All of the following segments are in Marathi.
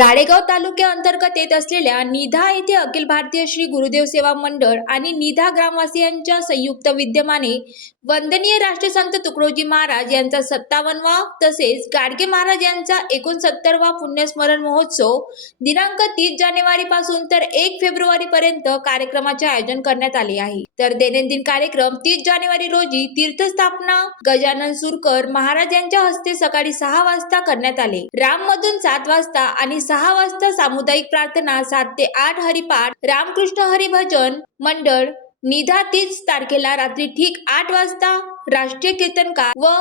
राळेगाव तालुक्याअंतर्गत येत असलेल्या निधा येथे अखिल भारतीय श्री गुरुदेव सेवा मंडळ आणि निधा ग्रामवासियांच्या संयुक्त विद्यमाने वंदनीय राष्ट्रसंत तुकडोजी महाराज यांचा 57वा तसेच गाडगे महाराज यांचा 69वा पुण्यस्मरण महोत्सव दिनांक 30 जानेवारी पासून तर 1 फेब्रुवारी पर्यंत कार्यक्रमाचे आयोजन करण्यात आले आहे। तर दैनंदिन कार्यक्रम 30 जानेवारी रोजी तीर्थस्थापना गजानन सुरकर महाराज यांच्या हस्ते सकाळी 6 वाजता करण्यात आले। राम मधून 7 वाजता आणि 6 वाजता सामुदायिक प्रार्थना, 7 ते 8 हरिपाठ, रामकृष्ण हरिभजन मंडळ निधा 30 तारखेला रात्री ठीक 8 वाजता राष्ट्रीय कीर्तनकार व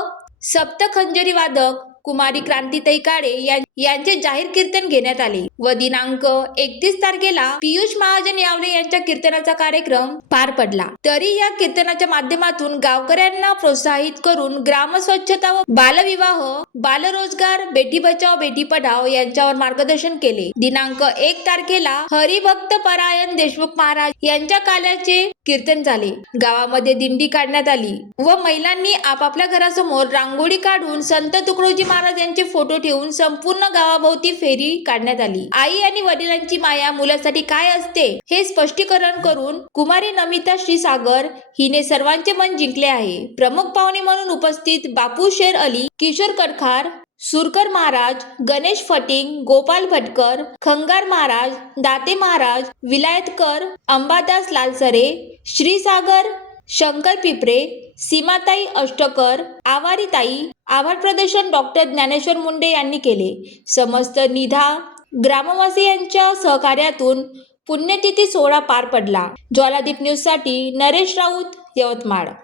सप्तखंजरी वादक कुमारी क्रांतीताई काळे यांचे जाहीर कीर्तन घेण्यात आले व दिनांक 31 तारखेला पियुष महाजन यावले यांच्या कीर्तनाचा कार्यक्रम पार पडला। तरी या कीर्तनाच्या माध्यमातून गावकऱ्यांना प्रोत्साहित करून ग्राम स्वच्छता व बालविवाह, बालरोजगार, बेटी बचाव बेटी पढाओ यांच्यावर मार्गदर्शन केले। दिनांक 1 तारखेला हरिभक्त परायण देशमुख महाराज यांच्या काल्याचे कीर्तन झाले। गावामध्ये दिंडी काढण्यात आली व महिलांनी आपापल्या घरासमोर रांगोळी काढून संत तुकडोजी महाराज यांचे फोटो ठेवून संपूर्ण गावाभोवती फेरी काढण्यात आली। आई आणि वडिलांची माया मुलासाठी काय असते हे स्पष्टीकरण करून कुमारी नमिता श्रीसागर हिने सर्वांचे मन जिंकले आहे। प्रमुख पाहुणे म्हणून उपस्थित बापू शेर अली, किशोर कडखार, सुरकर महाराज, गणेश फटिंग, गोपाल भटकर, खंगार महाराज, दाते महाराज, विलायतकर, अंबादास लालसरे, श्रीसागर, शंकर पिपरे, सीमाताई अष्टकर, आवारीताई, आभार प्रदर्शन डॉक्टर ज्ञानेश्वर मुंडे यांनी केले। समस्त निधा ग्रामवासियांच्या सहकार्यातून पुण्यतिथी सोहळा पार पडला। ज्वालादीप न्यूज साठी नरेश राऊत, यवतमाळ।